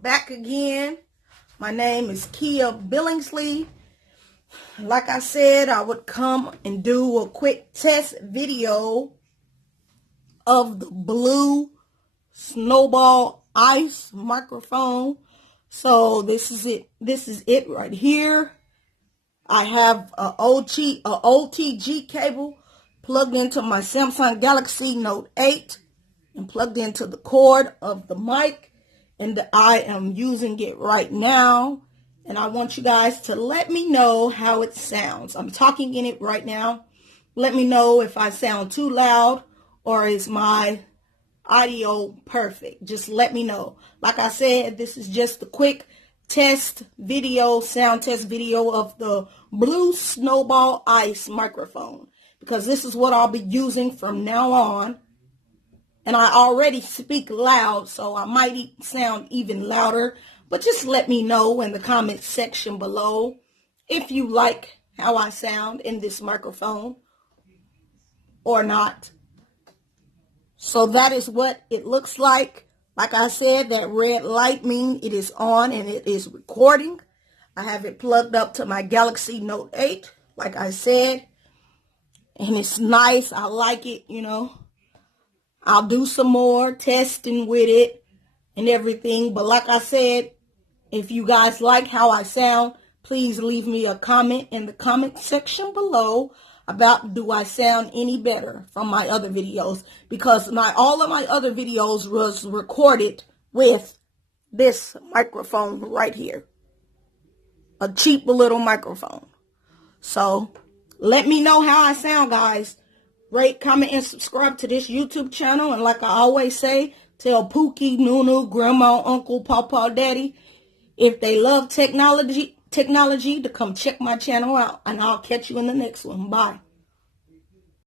back again. My name is Kia Billingsley. Like I said, I would come and do a quick test video of the blue Snowball ice microphone. So this is it. This is it right here. I have a OTG cable plugged into my Samsung Galaxy Note 8 and plugged into the cord of the mic, and I am using it right now, and I want you guys to let me know how it sounds. I'm talking in it right now. Let me know if I sound too loud or is my audio perfect. Just let me know. Like I said, this is just a quick test video, sound test video of the blue Snowball ice microphone, because this is what I'll be using from now on. And I already speak loud, so I might sound even louder. But just let me know in the comment section below if you like how I sound in this microphone or not. So that is what it looks like. Like I said, that red light means it is on and it is recording. I have it plugged up to my Galaxy Note 8, like I said. And it's nice. I like it, you know. I'll do some more testing with it and everything. But like I said, if you guys like how I sound, please leave me a comment in the comment section below about do I sound any better from my other videos. Because all of my other videos was recorded with this microphone right here. A cheap little microphone. So let me know how I sound, guys. Rate, comment, and subscribe to this YouTube channel. And like I always say, tell Pookie, Nunu, Grandma, Uncle, Papa, Daddy, if they love technology to come check my channel out. And I'll catch you in the next one. Bye.